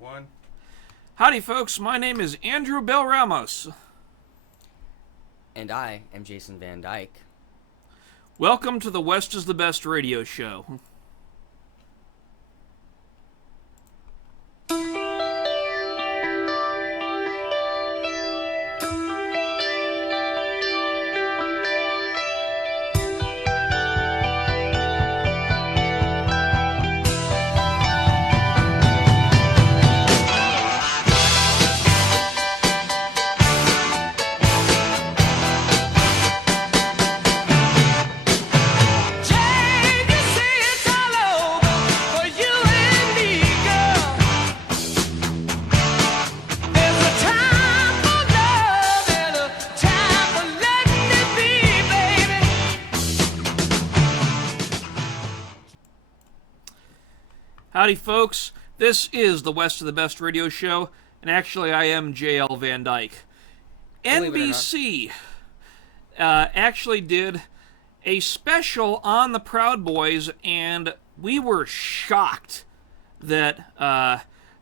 One. Howdy, folks. My name is Andrew Bell Ramos. And I am Jason Van Dyke. Welcome to the West is the Best radio show. Howdy, folks. This is the West of the Best radio show, and actually I am J.L. Van Dyke. NBC actually did a special on the Proud Boys, and we were shocked that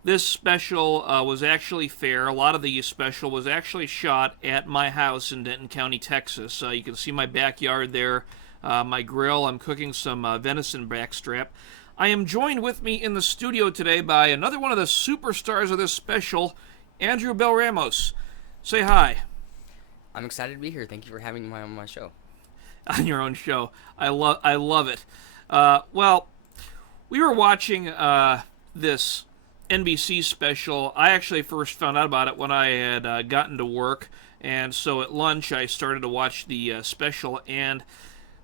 this special was actually fair. A lot of the special was actually shot at my house in Denton County, Texas. You can see my backyard there, my grill. I'm cooking some venison backstrap. I am joined with me in the studio today by another one of the superstars of this special, Andrew Bell Ramos. Say hi. I'm excited to be here. Thank you for having me on my show. On your own show. I love it. Well, we were watching this NBC special. I actually first found out about it when I had gotten to work, and so at lunch I started to watch the special, and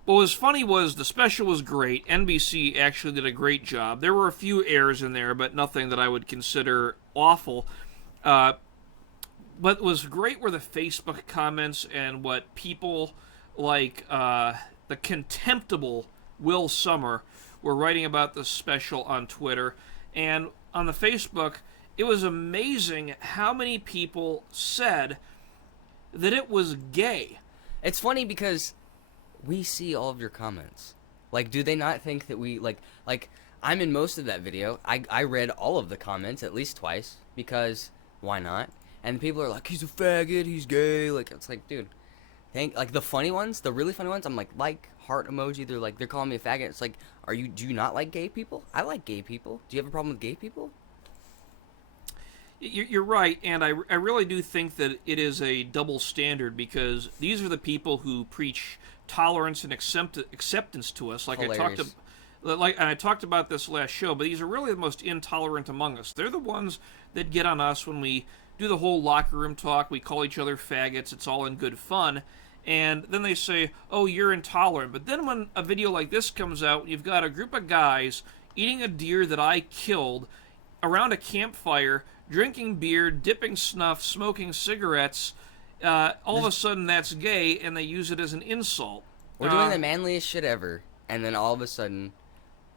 what was funny was the special was great. NBC actually did a great job. There were a few errors in there, but nothing that I would consider awful. What was great were the Facebook comments and what people like the contemptible Will Summer were writing about the special on Twitter. And on the Facebook, it was amazing how many people said that it was gay. It's funny because we see all of your comments. Like, do they not think that we, like, I'm in most of that video. I read all of the comments at least twice, because why not? And people are like, he's a faggot, he's gay. Like, it's like, dude, like, the funny ones, the really funny ones, I'm like, heart emoji, they're calling me a faggot. It's like, do you not like gay people? I like gay people. Do you have a problem with gay people? You're right, and I really do think that it is a double standard, because these are the people who preach tolerance and acceptance to us. Like Hilarious. I talked about this last show, but these are really the most intolerant among us. They're the ones that get on us when we do the whole locker room talk. We call each other faggots. It's all in good fun. And then they say, oh, you're intolerant. But then when a video like this comes out, you've got a group of guys eating a deer that I killed around a campfire, drinking beer, dipping snuff, smoking cigarettes. All of a sudden that's gay, and they use it as an insult. We're doing the manliest shit ever, and then all of a sudden,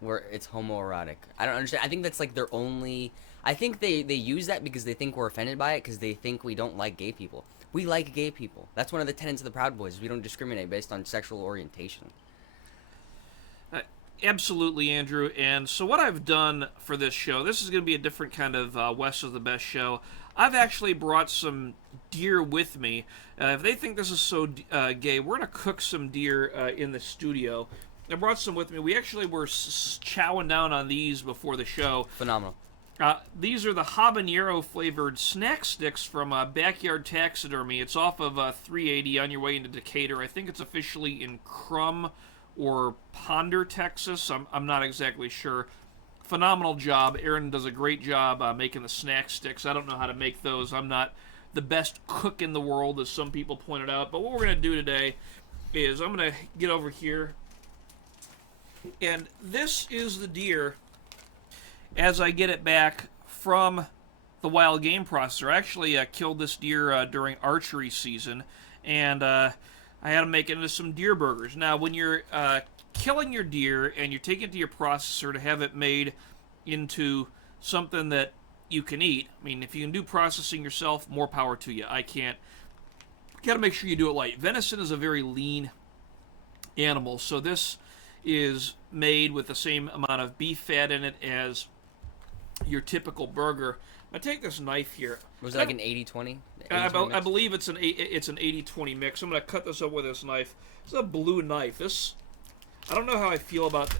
it's homoerotic. I don't understand. I think that's like their only. I think they use that because they think we're offended by it, because they think we don't like gay people. We like gay people. That's one of the tenets of the Proud Boys. We don't discriminate based on sexual orientation. Absolutely, Andrew. And so what I've done for this show, this is going to be a different kind of West of the Best show. I've actually brought some deer with me. If they think this is so gay, we're going to cook some deer in the studio. I brought some with me. We actually were chowing down on these before the show. Phenomenal. These are the habanero-flavored snack sticks from Backyard Taxidermy. It's off of 380 on your way into Decatur. I think it's officially in Crum or Ponder, Texas. I'm not exactly sure. Phenomenal job. Aaron does a great job making the snack sticks. I don't know how to make those. I'm not the best cook in the world, as some people pointed out. But what we're going to do today is I'm going to get over here. And this is the deer as I get it back from the wild game processor. I actually killed this deer during archery season, and I had to make it into some deer burgers. Now, when you're killing your deer and you're taking it to your processor to have it made into something that you can eat, I mean, if you can do processing yourself, more power to you. I can't. You got to make sure you do it light. Venison is a very lean animal, so this is made with the same amount of beef fat in it as your typical burger. I take this knife here. Was it like an 80-20? I believe it's an 80-20 mix. I'm gonna cut this up with this knife. It's a blue knife. I don't know how I feel about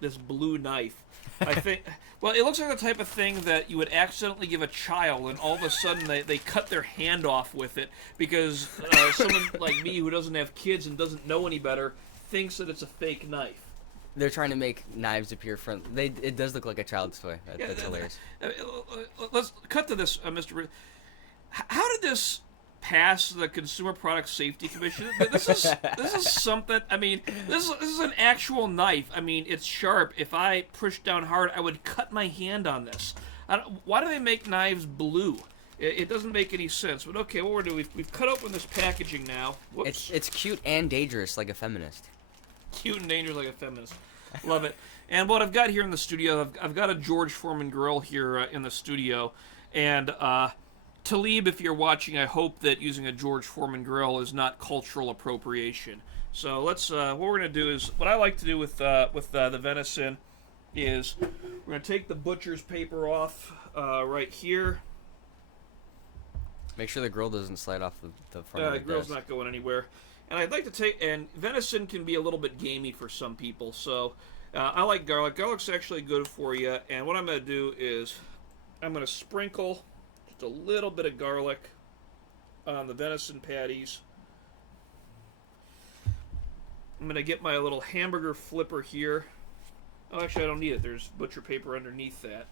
this blue knife. I think, well, it looks like the type of thing that you would accidentally give a child, and all of a sudden they cut their hand off with it because someone like me who doesn't have kids and doesn't know any better thinks that it's a fake knife. They're trying to make knives appear friendly. It does look like a child's toy. That's hilarious. Let's cut to this, Mr. How did this pass the Consumer Product Safety Commission? This is something. I mean, this is an actual knife. I mean, it's sharp. If I pushed down hard, I would cut my hand on this. Why do they make knives blue? It doesn't make any sense. But okay, what we're doing, we've cut open this packaging now. Whoops. It's cute and dangerous, like a feminist. Cute and dangerous, like a feminist. Love it. And what I've got here in the studio, I've got a George Foreman grill here in the studio, and Talib, if you're watching, I hope that using a George Foreman grill is not cultural appropriation. So let's. What we're gonna do is what I like to do with the venison is we're gonna take the butcher's paper off right here. Make sure the grill doesn't slide off the front of the grill's desk. not going anywhere. And I'd like to take, and venison can be a little bit gamey for some people, so I like garlic. Garlic's actually good for you, and what I'm going to do is I'm going to sprinkle just a little bit of garlic on the venison patties. I'm going to get my little hamburger flipper here. Oh, actually, I don't need it. There's butcher paper underneath that.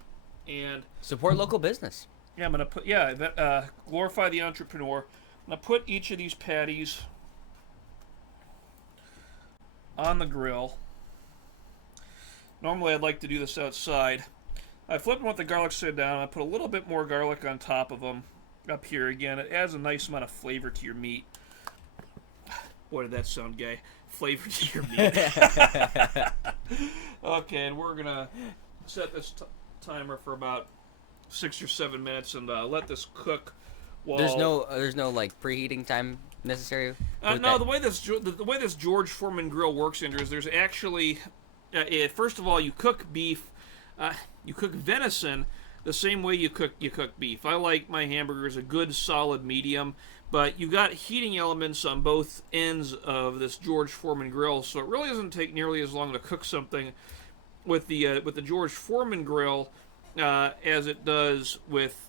And support local business. Yeah, I'm going to put, glorify the entrepreneur. I'm going to put each of these patties on the grill. Normally I'd like to do this outside. I flip them with the garlic side down. I put a little bit more garlic on top of them up here. Again, it adds a nice amount of flavor to your meat. Boy, did that sound gay. Flavor to your meat. Okay, and we're going to set this timer for about 6 or 7 minutes and let this cook. While There's no like preheating time necessary. No, the way this George Foreman grill works, Andrew, is there's actually first of all you cook beef, you cook venison the same way you cook beef. I like my hamburgers a good solid medium, but you've got heating elements on both ends of this George Foreman grill, so it really doesn't take nearly as long to cook something with the George Foreman grill as it does with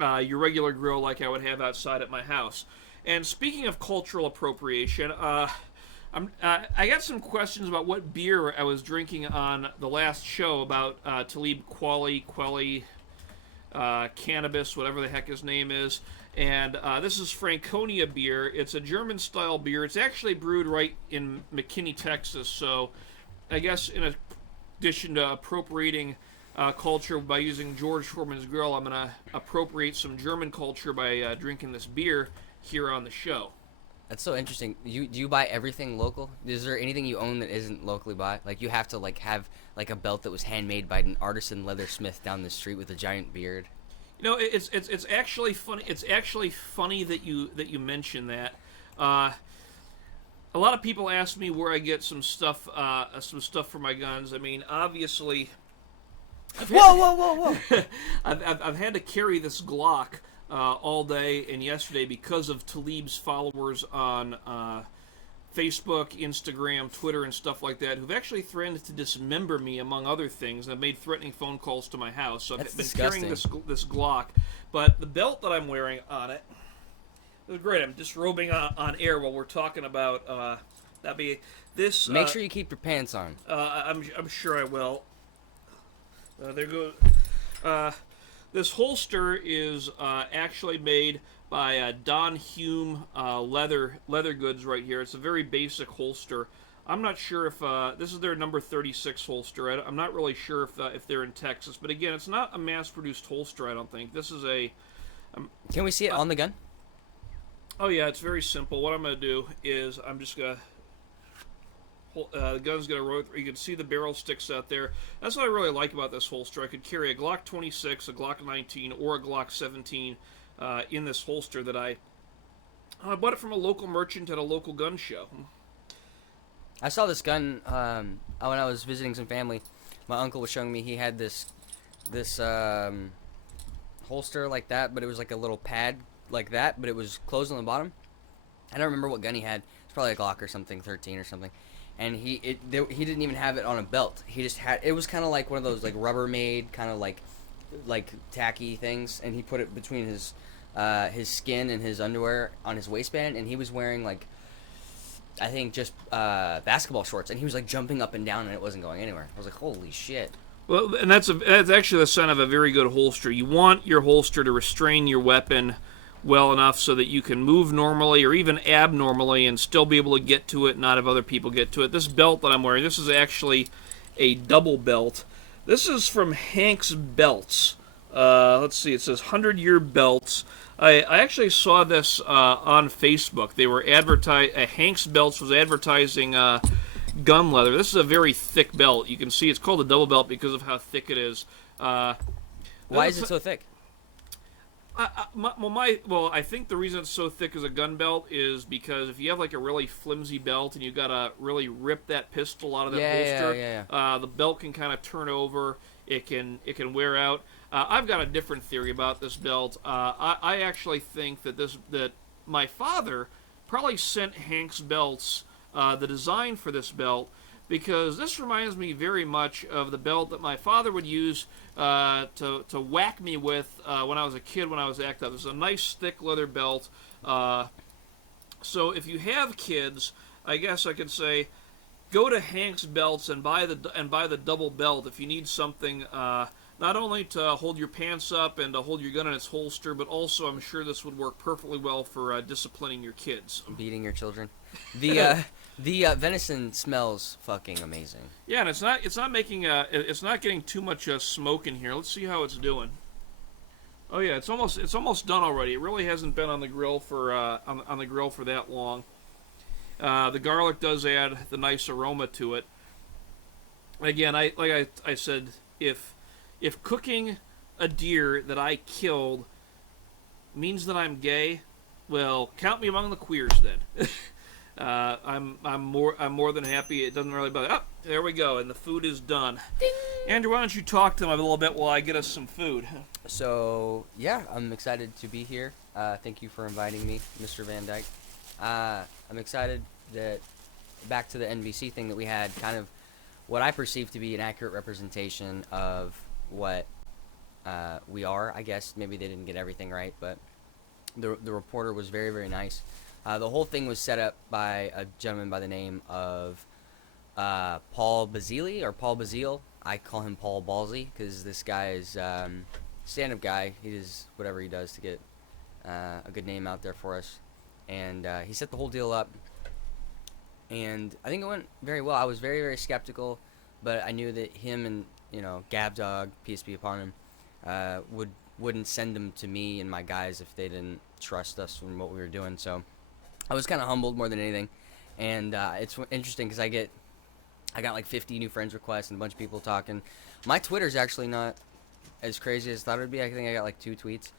your regular grill like I would have outside at my house. And speaking of cultural appropriation, I got some questions about what beer I was drinking on the last show about Talib Kweli, Cannabis, whatever the heck his name is. And this is Franconia beer. It's a German-style beer. It's actually brewed right in McKinney, Texas. So I guess in addition to appropriating culture by using George Foreman's grill, I'm going to appropriate some German culture by drinking this beer here on the show. That's so interesting. Do you buy everything local? Is there anything you own that isn't locally bought? Like you have to have like a belt that was handmade by an artisan leathersmith down the street with a giant beard. You know, it's actually funny. It's actually funny that you mention that. A lot of people ask me where I get some stuff for my guns. I mean, obviously. Whoa! I've had to carry this Glock all day and yesterday because of Talib's followers on Facebook, Instagram, Twitter, and stuff like that, who've actually threatened to dismember me, among other things, and have made threatening phone calls to my house. So I've been carrying this Glock. But the belt that I'm wearing on it is great. I'm disrobing on air while we're talking about that. Be this. Make sure you keep your pants on. I'm sure I will. There goes. This holster is actually made by Don Hume leather goods right here. It's a very basic holster. I'm not sure if this is their number 36 holster. I'm not really sure if they're in Texas, but again, it's not a mass-produced holster. I don't think this is a. Can we see it on the gun? Oh yeah, it's very simple. What I'm going to do is I'm just going to. The gun's going to roll. You can see the barrel sticks out there. That's what I really like about this holster. I could carry a Glock 26, a Glock 19, or a Glock 17 in this holster that I bought it from a local merchant at a local gun show. I saw this gun when I was visiting some family. My uncle was showing me he had this this holster like that, but it was like a little pad like that, but it was closed on the bottom. I don't remember what gun he had. It's probably a Glock or something, 13 or something. And he didn't even have it on a belt. He just had it was kind of like one of those like Rubbermaid kind of like tacky things, and he put it between his skin and his underwear on his waistband, and he was wearing like I think just basketball shorts, and he was like jumping up and down, and it wasn't going anywhere. I was like, holy shit. Well, and that's actually the sign of a very good holster. You want your holster to restrain your weapon well enough so that you can move normally or even abnormally and still be able to get to it, not have other people get to it. This belt that I'm wearing, this is actually a double belt. This is from Hank's Belts. Let's see, it says 100-year belts. I actually saw this on Facebook. They were Hank's Belts was advertising gun leather. This is a very thick belt. You can see it's called a double belt because of how thick it is. Why is it so thick? I think the reason it's so thick as a gun belt is because if you have like a really flimsy belt and you gotta really rip that pistol out of that holster, the belt can kind of turn over. It can wear out. I've got a different theory about this belt. I actually think that my father probably sent Hank's Belts the design for this belt, because this reminds me very much of the belt that my father would use to whack me with when I was a kid, when I was active. It's a nice thick leather belt. So if you have kids, I guess I could say go to Hank's Belts and buy the double belt if you need something not only to hold your pants up and to hold your gun in its holster, but also I'm sure this would work perfectly well for disciplining your kids. Beating your children. The venison smells fucking amazing. Yeah, and it's not getting too much smoke in here. Let's see how it's doing. Oh yeah, it's almost done already. It really hasn't been on the grill for on the grill for that long. The garlic does add the nice aroma to it. Again, I said, if cooking a deer that I killed means that I'm gay, well, count me among the queers then. I'm more than happy. It doesn't really bother. Oh, there we go, and the food is done. Ding. Andrew, why don't you talk to them a little bit while I get us some food? So yeah, I'm excited to be here. Thank you for inviting me, Mr. Van Dyke. I'm excited that back to the NBC thing that we had, kind of what I perceive to be an accurate representation of what we are. I guess maybe they didn't get everything right, but the reporter was very, very nice. The whole thing was set up by a gentleman by the name of Paul Basile or Paul Basile. I call him Paul Ballsy because this guy is stand-up guy. He does whatever he does to get a good name out there for us. And he set the whole deal up. And I think it went very well. I was very, very skeptical, but I knew that him and, Gab Dog, peace be upon him, wouldn't send them to me and my guys if they didn't trust us in what we were doing. So I was kind of humbled more than anything. And it's interesting because I got like 50 new friends requests and a bunch of people talking. My Twitter's actually not as crazy as I thought it would be. I think I got like 2 tweets.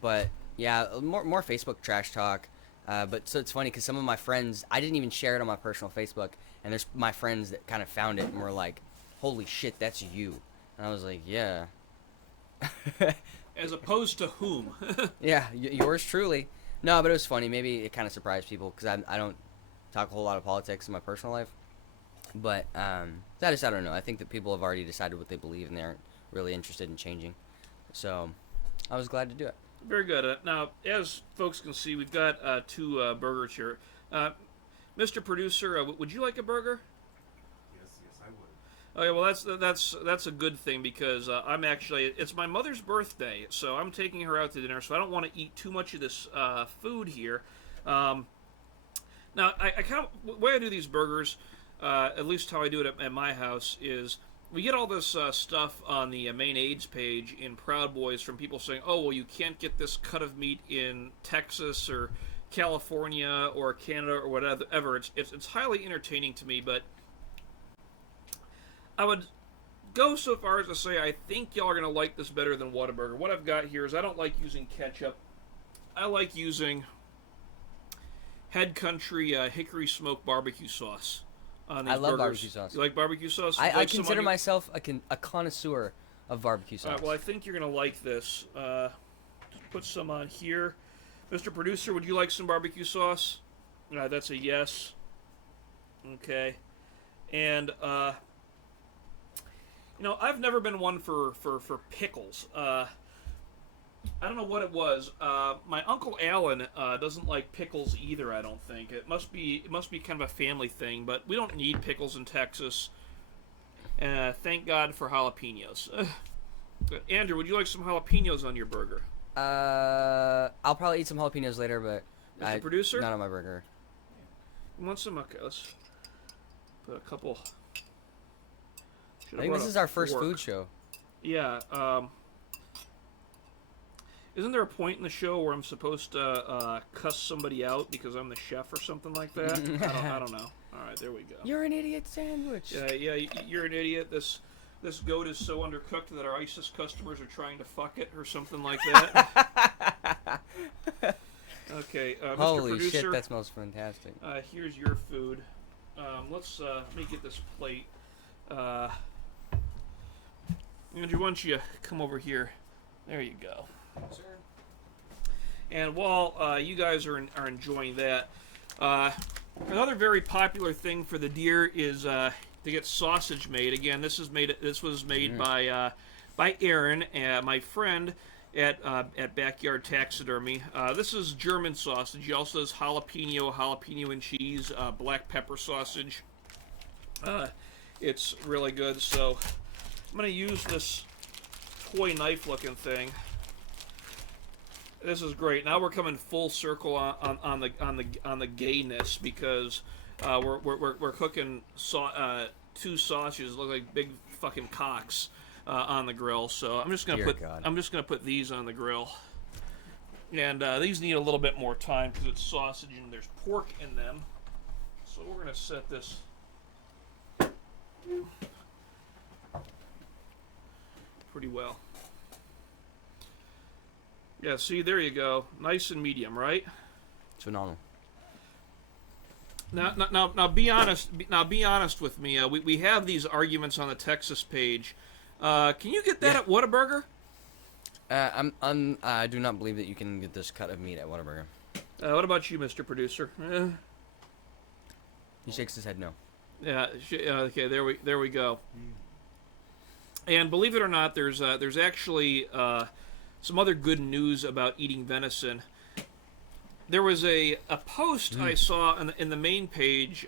But yeah, more Facebook trash talk. But so it's funny because some of my friends, I didn't even share it on my personal Facebook, and there's my friends that kind of found it and were like, holy shit, that's you. And I was like, yeah. As opposed to whom? Yeah, yours truly. No, but it was funny. Maybe it kind of surprised people because I don't talk a whole lot of politics in my personal life. But I don't know. I think that people have already decided what they believe, and they aren't really interested in changing. So I was glad to do it. Very good. Now, as folks can see, we've got 2 burgers here. Mr. Producer, would you like a burger? Yes, I would. Okay, well, that's a good thing because it's my mother's birthday, so I'm taking her out to dinner, so I don't want to eat too much of this food here. Now, I kind of, the way I do these burgers, at least how I do it at my house, is we get all this stuff on the main AIDS page in Proud Boys from people saying, oh, well, you can't get this cut of meat in Texas or California or Canada or whatever. It's highly entertaining to me, but I would go so far as to say I think y'all are going to like this better than Whataburger. What I've got here is I don't like using ketchup. I like using Head Country Hickory Smoked Barbecue Sauce. on these I love burgers. barbecue sauce. You like barbecue sauce? I Like some consider on your- myself a connoisseur of barbecue sauce. well, I think you're gonna like this. Put some on here, Mr. Producer. Would you like some barbecue sauce? That's a yes. Okay, and I've never been one for pickles. I don't know what it was. My Uncle Alan doesn't like pickles either. I don't think it must be kind of a family thing. But we don't need pickles in Texas. Thank God for jalapenos. Andrew, would you like some jalapenos on your burger? I'll probably eat some jalapenos later, but Mr. Producer, not on my burger. You want some? Okay, let's put a couple. I think this is our first food show. Yeah. Isn't there a point in the show where I'm supposed to cuss somebody out because I'm the chef or something like that? I don't know. All right, there we go. You're an idiot sandwich. Yeah, you're an idiot. This goat is so undercooked that our ISIS customers are trying to fuck it or something like that. Okay, Mr. Holy Producer, shit, that smells fantastic. here's your food. Let me get this plate. Andrew, why don't you come over here? There you go. Sir? And while you guys are enjoying that, another very popular thing for the deer is to get sausage made. Again, this was made by Aaron, my friend at Backyard Taxidermy. This is German sausage. He also does jalapeno and cheese, black pepper sausage. It's really good. So I'm gonna use this toy knife-looking thing. This is great. Now we're coming full circle on the gayness because we're cooking two sausages look like big fucking cocks on the grill. So I'm just gonna put these on the grill, and these need a little bit more time because it's sausage and there's pork in them. So we're gonna set this. Pretty well. Yeah, see, there you go. Nice and medium, right? It's phenomenal. Now, be honest. Be honest with me. We have these arguments on the Texas page. Can you get that at Whataburger? I do not believe that you can get this cut of meat at Whataburger. What about you, Mr. Producer? He shakes his head no. Yeah. Okay. There we go. And believe it or not, there's actually some other good news about eating venison. There was a post I saw in the main page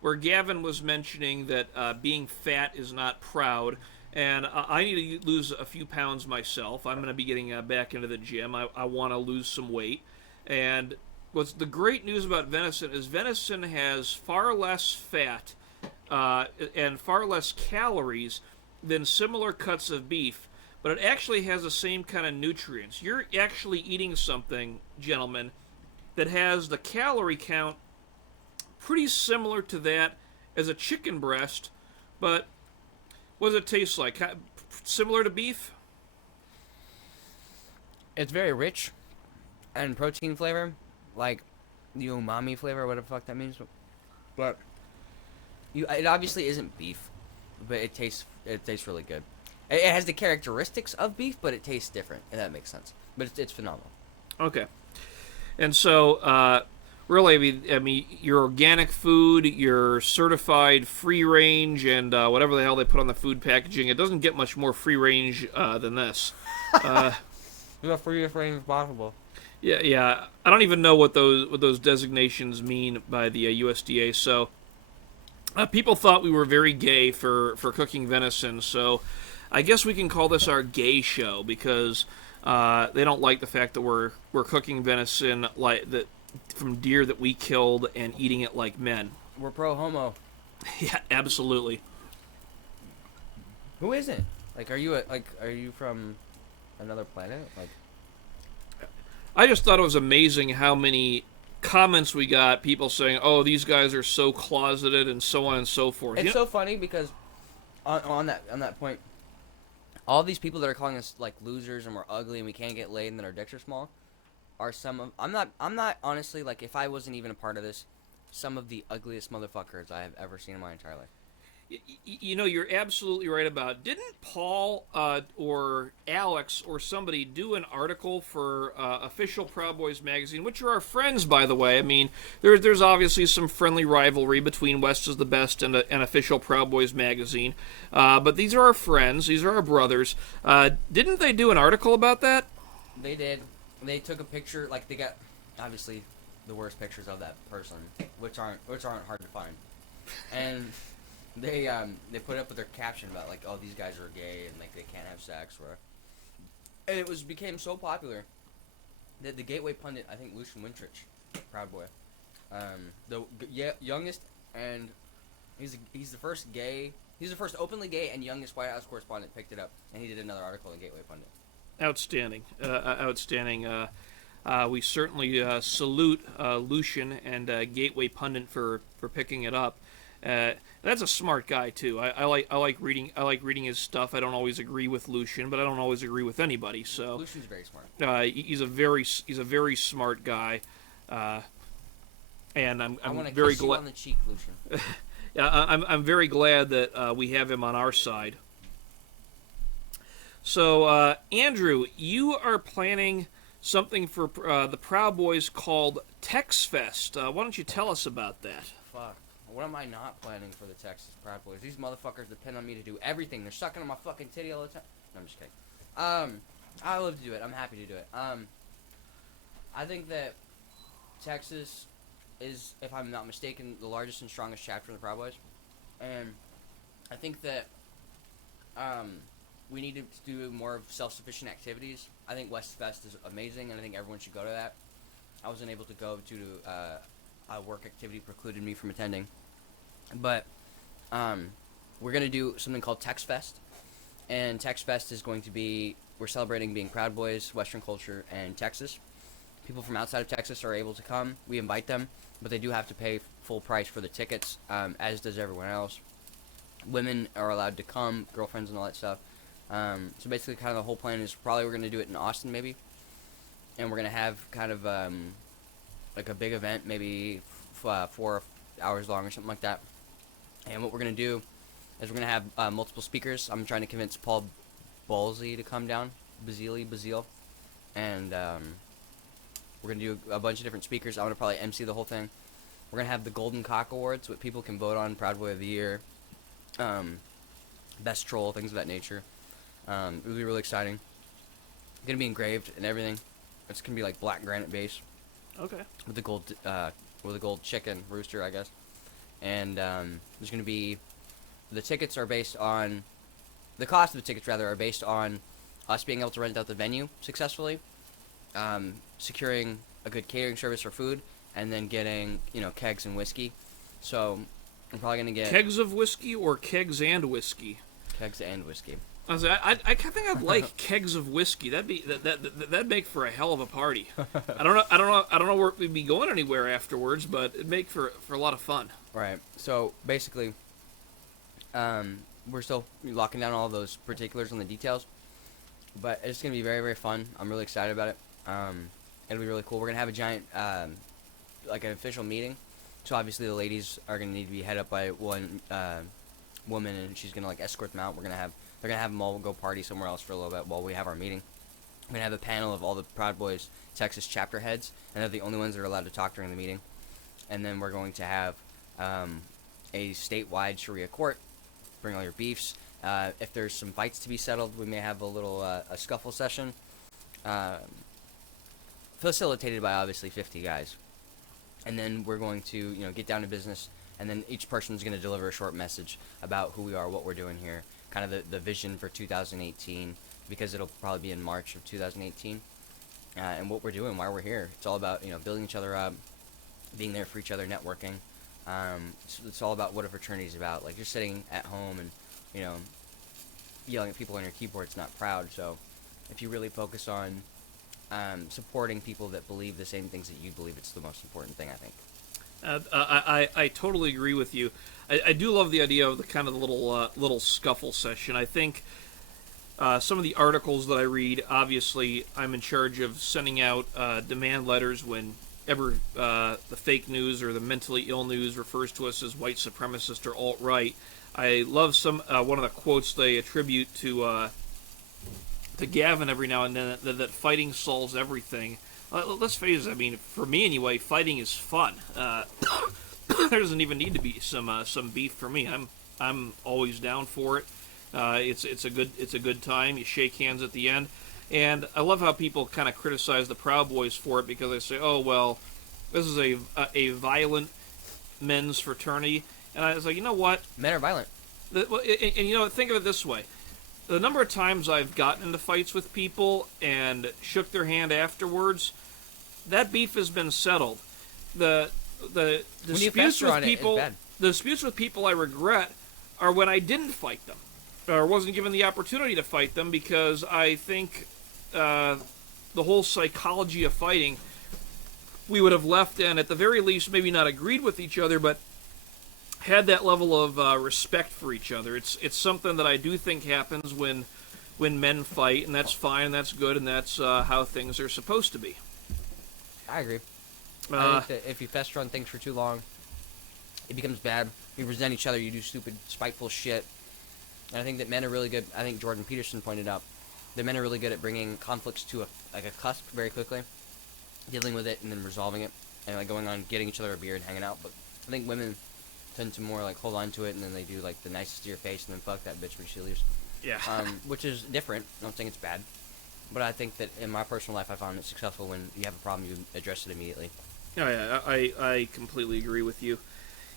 where Gavin was mentioning that being fat is not proud, and I need to lose a few pounds myself. I'm going to be getting back into the gym. I want to lose some weight. And what's the great news about venison is venison has far less fat and far less calories than similar cuts of beef, but it actually has the same kind of nutrients. You're actually eating something, gentlemen, that has the calorie count pretty similar to that as a chicken breast, but what does it taste like? Similar to beef? It's very rich and protein flavor, like the umami flavor, whatever the fuck that means. But it obviously isn't beef, but it tastes really good. It has the characteristics of beef, but it tastes different, if that makes sense. But it's phenomenal. Okay. And so, really, I mean, your organic food, your certified free range, and whatever the hell they put on the food packaging, it doesn't get much more free range than this. The freest range possible. Yeah. I don't even know what those designations mean by the USDA. So, people thought we were very gay for cooking venison. So, I guess we can call this our gay show because they don't like the fact that we're cooking venison from deer that we killed and eating it like men. We're pro homo. Yeah, absolutely. Who isn't? Like, are you from another planet? Like, I just thought it was amazing how many comments we got. People saying, "Oh, these guys are so closeted," and so on and so forth. It's so funny because on that point, all these people that are calling us like losers and we're ugly and we can't get laid and that our dicks are small are some of. I'm not honestly, like, if I wasn't even a part of this, some of the ugliest motherfuckers I have ever seen in my entire life. You know, you're absolutely right about. Didn't Paul or Alex or somebody do an article for official Proud Boys magazine, which are our friends, by the way? I mean, there's obviously some friendly rivalry between West is the Best and official Proud Boys magazine, but these are our friends. These are our brothers. Didn't they do an article about that? They did. They took a picture. Like, they got obviously the worst pictures of that person, which aren't hard to find, and. They put up with their caption about like, oh, these guys are gay and like they can't have sex, or and it became so popular that the Gateway pundit, I think Lucian Wintrich, Proud Boy, youngest, and he's the first openly gay and youngest White House correspondent, picked it up, and he did another article in Gateway Pundit. Outstanding, outstanding. We certainly salute Lucian and Gateway Pundit for picking it up. That's a smart guy too. I like reading his stuff. I don't always agree with Lucian, but I don't always agree with anybody. So Lucian's very smart. He's a very smart guy, and I'm very glad. On the cheek, Lucian. Yeah, I'm very glad that we have him on our side. So Andrew, you are planning something for the Proud Boys called Tex Fest. Why don't you tell us about that? Fuck. What am I not planning for the Texas Proud Boys? These motherfuckers depend on me to do everything. They're sucking on my fucking titty all the time. No, I'm just kidding. I love to do it. I'm happy to do it. I think that Texas is, if I'm not mistaken, the largest and strongest chapter of the Proud Boys. And I think that we need to do more of self-sufficient activities. I think West Fest is amazing, and I think everyone should go to that. I wasn't able to go due to a work activity precluded me from attending. But we're going to do something called Tex Fest. And Tex Fest is going to be, we're celebrating being Proud Boys, Western culture, and Texas. People from outside of Texas are able to come. We invite them, but they do have to pay full price for the tickets, as does everyone else. Women are allowed to come, girlfriends and all that stuff. So basically kind of the whole plan is probably we're going to do it in Austin maybe. And we're going to have kind of like a big event, maybe 4 hours long or something like that. And what we're going to do is we're going to have multiple speakers. I'm trying to convince Paul Ballsy to come down, Bazile. And we're going to do a bunch of different speakers. I'm going to probably MC the whole thing. We're going to have the Golden Cock Awards, what people can vote on, Proud Boy of the Year, Best Troll, things of that nature. It'll be really exciting. It's going to be engraved and everything. It's going to be like black granite base. Okay. With the gold chicken rooster, I guess. And there's going to be, the tickets are based on, the cost of the tickets rather are based on us being able to rent out the venue successfully, securing a good catering service for food, and then getting, kegs and whiskey. So I'm probably going to get kegs of whiskey or kegs and whiskey. Kegs and whiskey. I think I'd like kegs of whiskey. That'd make for a hell of a party. I don't know where we'd be going anywhere afterwards, but it'd make for a lot of fun. Right. So basically, we're still locking down all those particulars on the details, but it's gonna be very, very fun. I'm really excited about it. It'll be really cool. We're gonna have a giant, like an official meeting. So obviously the ladies are gonna need to be headed up by one woman, and she's gonna like escort them out. They're gonna have them all go party somewhere else for a little bit while we have our meeting. We're gonna have a panel of all the Proud Boys Texas chapter heads, and they're the only ones that are allowed to talk during the meeting. And then we're going to have a statewide Sharia court. Bring all your beefs. If there's some fights to be settled, we may have a little a scuffle session, facilitated by obviously 50 guys. And then we're going to get down to business. And then each person's going to deliver a short message about who we are, what we're doing here, kind of the vision for 2018, because it'll probably be in March of 2018, and what we're doing, why we're here. It's all about building each other up, being there for each other, networking. It's all about what a fraternity is about. Like, just sitting at home and yelling at people on your keyboard's not proud. So if you really focus on supporting people that believe the same things that you believe, it's the most important thing, I think. I totally agree with you. I do love the idea of the kind of little scuffle session. I think some of the articles that I read, obviously, I'm in charge of sending out demand letters when the fake news or the mentally ill news refers to us as white supremacist or alt-right, I love one of the quotes they attribute to Gavin every now and then, that fighting solves everything. Let's face it. I mean, for me anyway, fighting is fun. There doesn't even need to be some beef for me. I'm always down for it. It's a good time. You shake hands at the end, and I love how people kind of criticize the Proud Boys for it, because they say, "Oh well, this is a violent men's fraternity," and I was like, you know what? Men are violent. And you know, think of it this way: the number of times I've gotten into fights with people and shook their hand afterwards, that beef has been settled. The disputes with people, the disputes with people I regret are when I didn't fight them, or wasn't given the opportunity to fight them, because I think the whole psychology of fighting, we would have left, and at the very least maybe not agreed with each other, but had that level of respect for each other. It's something that I do think happens when men fight, and that's fine, and that's good, and that's how things are supposed to be. I agree. I think that if you fester on things for too long, it becomes bad. You resent each other. You do stupid, spiteful shit. And I think that men are really good. I think Jordan Peterson pointed out that men are really good at bringing conflicts to a cusp very quickly, dealing with it and then resolving it, and like going on getting each other a beer and hanging out. But I think women tend to more like hold on to it, and then they do like the nicest to your face, and then fuck that bitch when she leaves. Yeah. Which is different. I don't think it's bad. But I think that in my personal life, I found it successful when you have a problem, you address it immediately. Oh, yeah, I completely agree with you.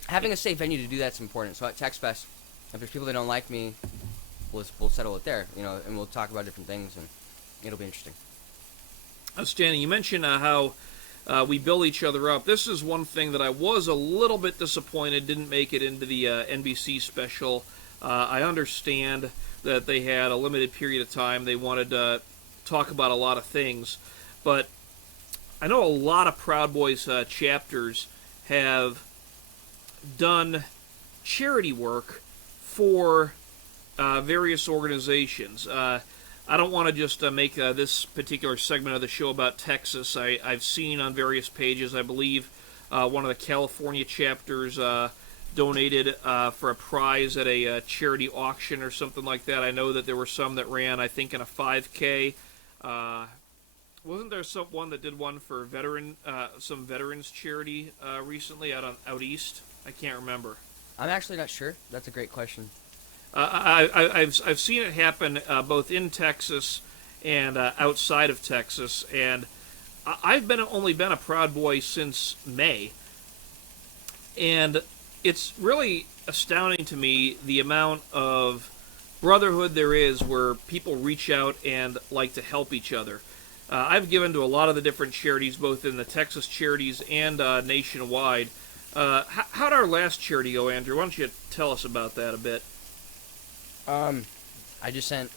Having a safe venue to do that's important. So at TextFest, if there's people that don't like me, we'll settle it there, you know, and we'll talk about different things, and it'll be interesting. Outstanding. You mentioned how we build each other up. This is one thing that I was a little bit disappointed didn't make it into the NBC special. I understand that they had a limited period of time. They wanted to talk about a lot of things, but I know a lot of Proud Boys chapters have done charity work for various organizations. I don't want to just make this particular segment of the show about Texas. I've seen on various pages, I believe one of the California chapters donated for a prize at a charity auction or something like that. I know that there were some that ran, I think, in a 5K. Wasn't there one that did one for some veterans charity recently out east? I can't remember. I'm actually not sure. That's a great question. I've seen it happen both in Texas and outside of Texas, and I've only been a Proud Boy since May, and it's really astounding to me the amount of brotherhood there is where people reach out and like to help each other. I've given to a lot of the different charities, both in the Texas charities and nationwide. How'd our last charity go, Andrew? Why don't you tell us about that a bit? I just sent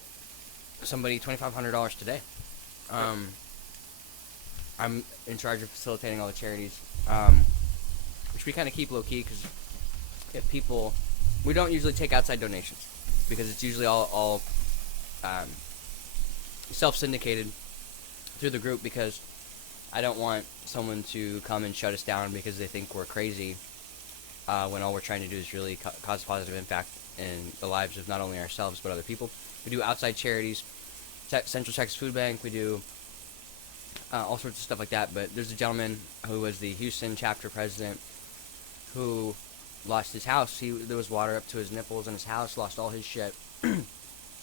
somebody $2,500 today. I'm in charge of facilitating all the charities, which we kind of keep low-key, because if people... We don't usually take outside donations, because it's usually all self-syndicated through the group, because I don't want someone to come and shut us down because they think we're crazy, when all we're trying to do is really cause a positive impact in the lives of not only ourselves but other people. We do outside charities, Central Texas Food Bank, we do all sorts of stuff like that. But there's a gentleman who was the Houston chapter president who lost his house. There was water up to his nipples in his house, lost all his shit.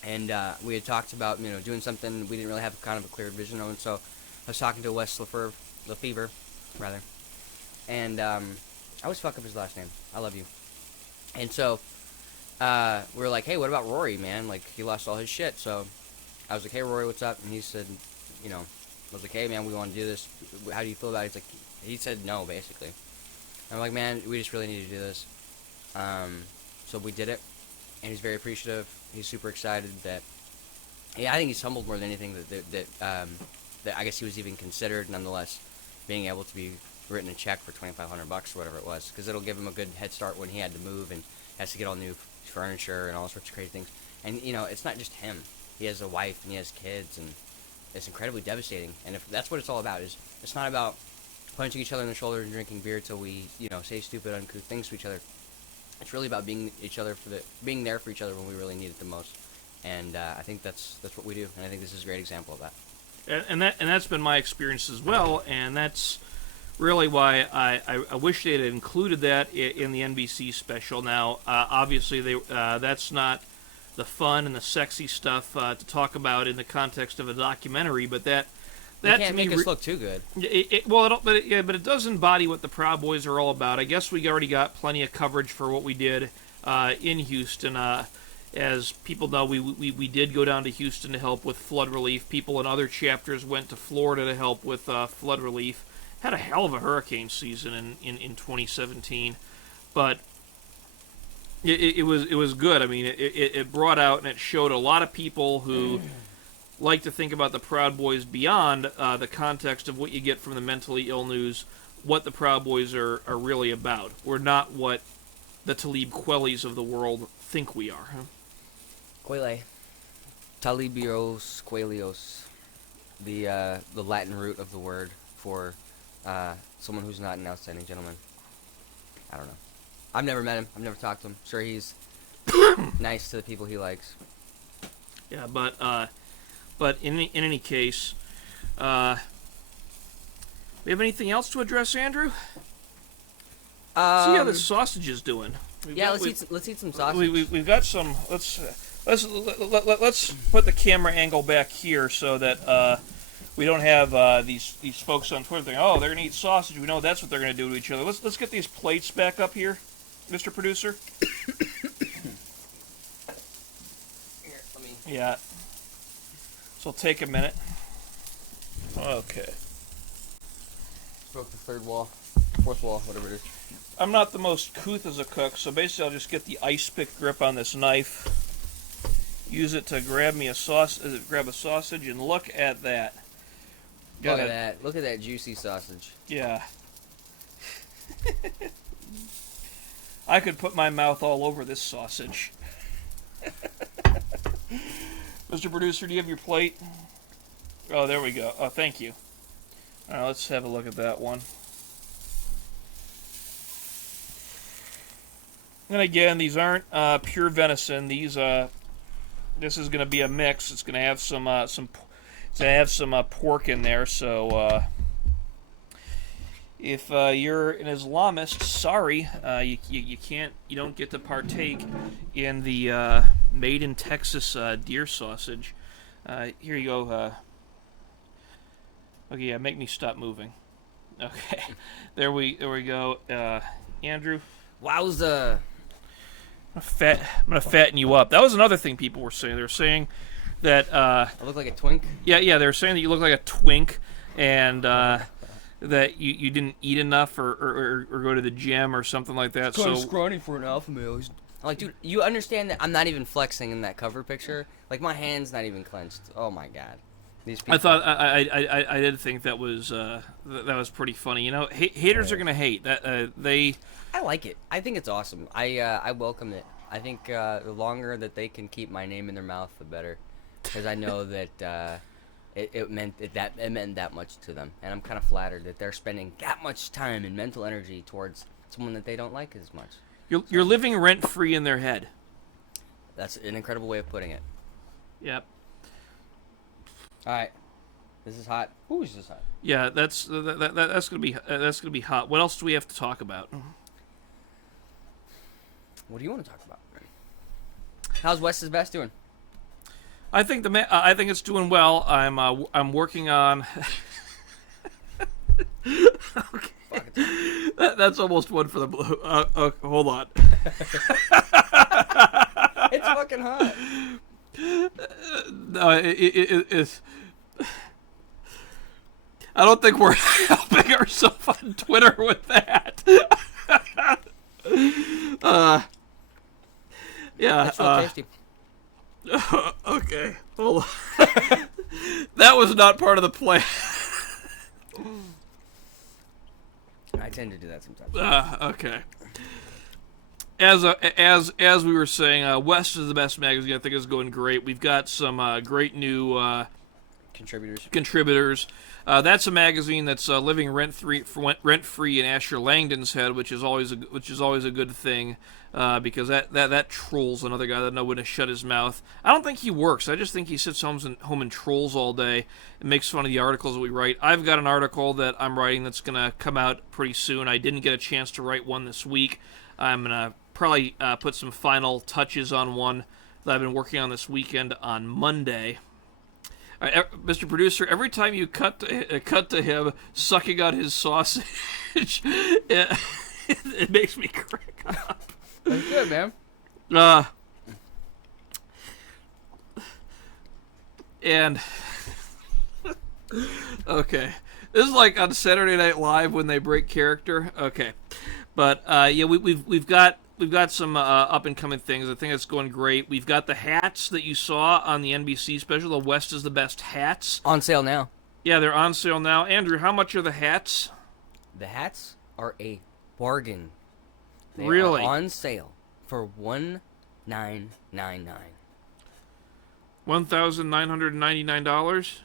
And we had talked about, doing something. We didn't really have kind of a clear vision on, so I was talking to Wes Lefevre, rather. And I always fuck up his last name. I love you. And so we were like, hey, what about Rory, man? Like, he lost all his shit. So I was like, hey, Rory, what's up? And he said, I was like, hey, man, we want to do this. How do you feel about it? He said no, basically. I'm like, man, we just really need to do this. So we did it, and he's very appreciative. He's super excited that, I think he's humbled more than anything that I guess he was even considered, nonetheless, being able to be written a check for $2,500 or whatever it was, because it'll give him a good head start when he had to move and has to get all new furniture and all sorts of crazy things. And, it's not just him. He has a wife and he has kids, and it's incredibly devastating. And if that's what it's all about, it's not about punching each other in the shoulder and drinking beer till we, say stupid, uncouth things to each other. It's really about being being there for each other when we really need it the most. And I think that's what we do. And I think this is a great example of that. And that's been my experience as well. And that's really why I wish they had included that in the NBC special. Now, obviously, that's not the fun and the sexy stuff to talk about in the context of a documentary, but that can't make us look too good. But it does embody what the Proud Boys are all about. I guess we already got plenty of coverage for what we did in Houston. As people know, we did go down to Houston to help with flood relief. People in other chapters went to Florida to help with flood relief. Had a hell of a hurricane season in 2017, but it was good. I mean, it brought out and it showed a lot of people who like to think about the Proud Boys beyond the context of what you get from the mentally ill news, what the Proud Boys are really about. We're not what the Talib Kweli's of the world think we are. Huh? Quele. Talibios Quelios. The Latin root of the word for someone who's not an outstanding gentleman. I don't know. I've never met him. I've never talked to him. Sure, he's nice to the people he likes. Yeah, but in any case, we have anything else to address, Andrew? See how the sausage is doing. Let's eat some sausage. We've got some. Let's put the camera angle back here so that we don't have these folks on Twitter thinking, oh, they're gonna eat sausage. We know that's what they're gonna do to each other. Let's get these plates back up here, Mr. Producer. Here, let me. Yeah. So it'll take a minute. Okay. Broke the third wall, fourth wall, whatever it is. I'm not the most couth as a cook, so basically I'll just get the ice pick grip on this knife, use it to grab a sausage, and look at that. Look at that! Look at that juicy sausage. Yeah. I could put my mouth all over this sausage. Mr. Producer, do you have your plate? Oh, there we go. Oh, thank you. All right, let's have a look at that one. And again, these aren't pure venison. This is going to be a mix. It's going to have some pork in there. So if you're an Islamist, sorry, you don't get to partake in the made in Texas deer sausage. Here you go. Okay, yeah, make me stop moving. Okay, there we go. Andrew, wowza. I'm gonna fatten you up. That was another thing people were saying. They were saying that I look like a twink. Yeah. They were saying that you look like a twink, and that you didn't eat enough or go to the gym or something like that. Kind of scrawny for an alpha male. I'm like, dude, you understand that I'm not even flexing in that cover picture. Like, my hand's not even clenched. Oh my god. These people. I thought I did think that was pretty funny. You know, haters are gonna hate that. I like it. I think it's awesome. I welcome it. I think the longer that they can keep my name in their mouth, the better, because I know that it meant that much to them, and I'm kind of flattered that they're spending that much time and mental energy towards someone that they don't like as much. You're living rent free in their head. That's an incredible way of putting it. Yep. All right. This is hot. Ooh, this is hot. Yeah, that's gonna be hot. What else do we have to talk about? What do you want to talk about? How's West's Best doing? I think it's doing well. I'm working on. Okay. That's almost one for the blue. Hold on. It's fucking hot. No, it's. I don't think we're helping ourselves on Twitter with that. Yeah. It's real tasty. Okay. Hold on. That was not part of the plan. I tend to do that sometimes. Okay. As we were saying, West is the Best magazine. I think it's going great. We've got some great new contributors. That's a magazine that's living rent free in Asher Langdon's head, which is always a good thing, because that trolls another guy that know when to shut his mouth. I don't think he works. I just think he sits home and trolls all day and makes fun of the articles that we write. I've got an article that I'm writing that's gonna come out pretty soon. I didn't get a chance to write one this week. I'm gonna probably put some final touches on one that I've been working on this weekend on Monday. Mr. Producer, every time you cut to him sucking on his sausage, it makes me crack up. That's good, man. And okay, this is like on Saturday Night Live when they break character. Okay, but yeah, we've got some up and coming things. I think it's going great. We've got the hats that you saw on the NBC special. The West is the best hats On sale now. Yeah, they're on sale now. Andrew, how much are the hats? The hats are a bargain. They Really? are on sale for $1,999. $1,999?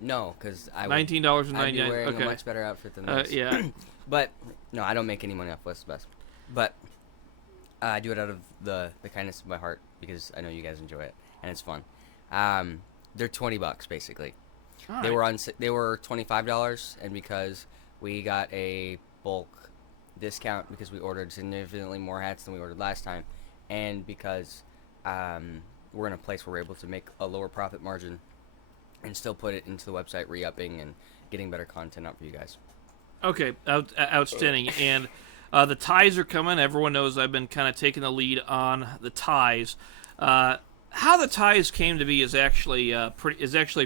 No, because I would $19.99. I'd be wearing Okay. a much better outfit than this. Yeah. But no, I don't make any money off West Best. But I do it out of the kindness of my heart because I know you guys enjoy it and it's fun. They're $20 basically. All They right. were $25, and because we got a bulk discount because we ordered significantly more hats than we ordered last time, and because we're in a place where we're able to make a lower profit margin and still put it into the website, re-upping and getting better content out for you guys. Okay, outstanding. And the ties are coming. Everyone knows I've been kind of taking the lead on the ties. How the ties came to be is actually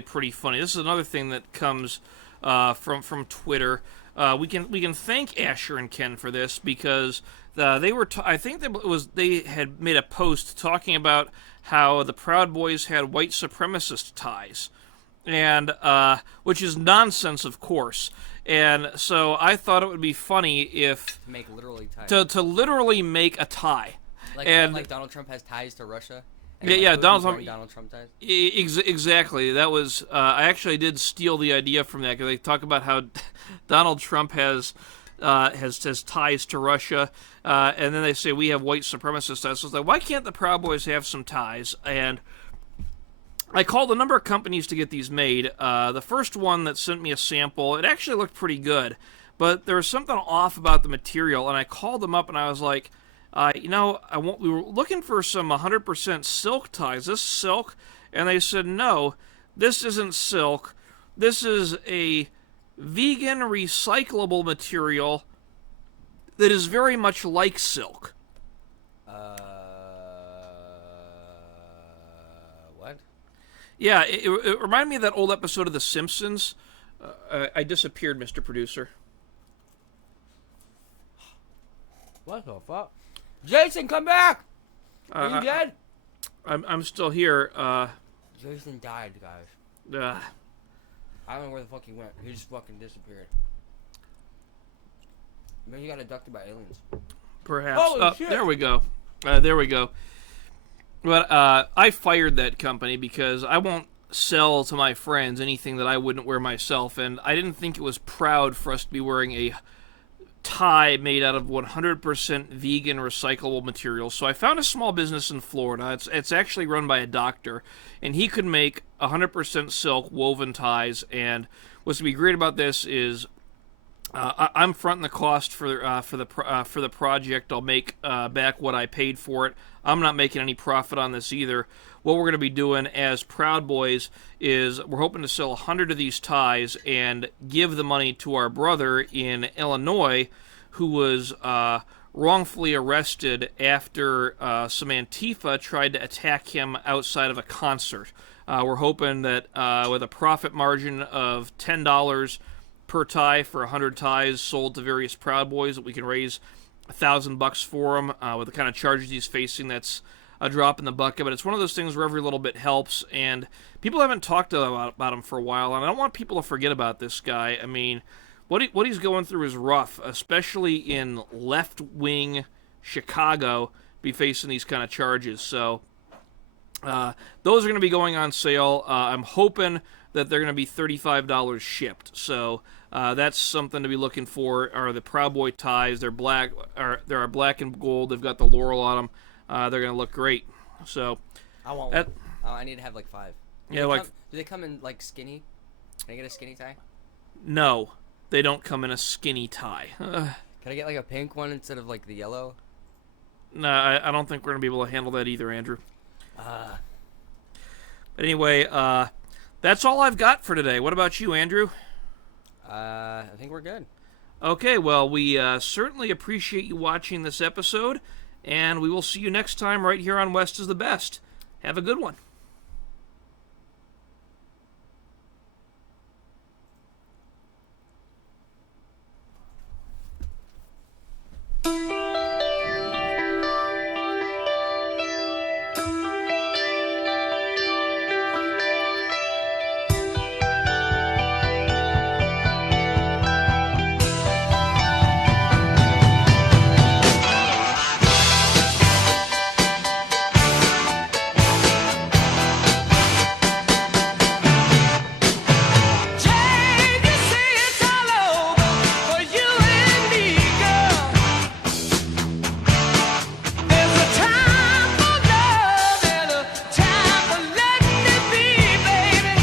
pretty funny. This is another thing that comes from Twitter. We can thank Asher and Ken for this because they were. I think they had made a post talking about how the Proud Boys had white supremacist ties, and which is nonsense, of course. And so I thought it would be funny if To make literally ties. to literally make a tie. Like Donald Trump has ties to Russia. And Yeah, Putin's Donald wearing Trump- Donald Trump ties. Exactly. That was. I actually did steal the idea from that because they talk about how Donald Trump has ties to Russia, and then they say we have white supremacist ties. So it's like, why can't the Proud Boys have some ties? And I called a number of companies to get these made. The first one that sent me a sample, it actually looked pretty good, but there was something off about the material, and I called them up and I was like, we were looking for some 100% silk ties. Is this silk? And they said, no, this isn't silk. This is a vegan recyclable material that is very much like silk. What? Yeah, it reminded me of that old episode of The Simpsons. I disappeared, Mr. Producer. What the fuck? Jason, come back! Are you dead? I'm still here. Jason died, guys. I don't know where the fuck he went. He just fucking disappeared. Maybe he got abducted by aliens. Perhaps. Holy shit. There we go. There we go. But I fired that company because I won't sell to my friends anything that I wouldn't wear myself, and I didn't think it was proud for us to be wearing a tie made out of 100% vegan recyclable materials. So I found a small business in Florida. It's actually run by a doctor, and he could make 100% silk woven ties. And what's going to be great about this is I'm fronting the cost for the project. I'll make back what I paid for it. I'm not making any profit on this either. What we're going to be doing as Proud Boys is we're hoping to sell 100 of these ties and give the money to our brother in Illinois who was wrongfully arrested after some Antifa tried to attack him outside of a concert. We're hoping that with a profit margin of $10 per tie for 100 ties sold to various Proud Boys, that we can raise $1,000 for him. With the kind of charges he's facing, that's a drop in the bucket, but it's one of those things where every little bit helps, and people haven't talked about him for a while, and I don't want people to forget about this guy. I mean, what he's going through is rough, especially in left-wing Chicago, be facing these kind of charges. So those are going to be going on sale. I'm hoping that they're going to be $35 shipped. So that's something to be looking for. Are the Proud Boy ties? They're black. They are black and gold. They've got the laurel on them. They're going to look great. So I want one. I need to have like 5. Do they come in like skinny? Can I get a skinny tie? No, they don't come in a skinny tie. Can I get like a pink one instead of like the yellow? No, I don't think we're going to be able to handle that either, Andrew. But anyway, that's all I've got for today. What about you, Andrew? I think we're good. Okay, well, we certainly appreciate you watching this episode, and we will see you next time right here on West is the Best. Have a good one.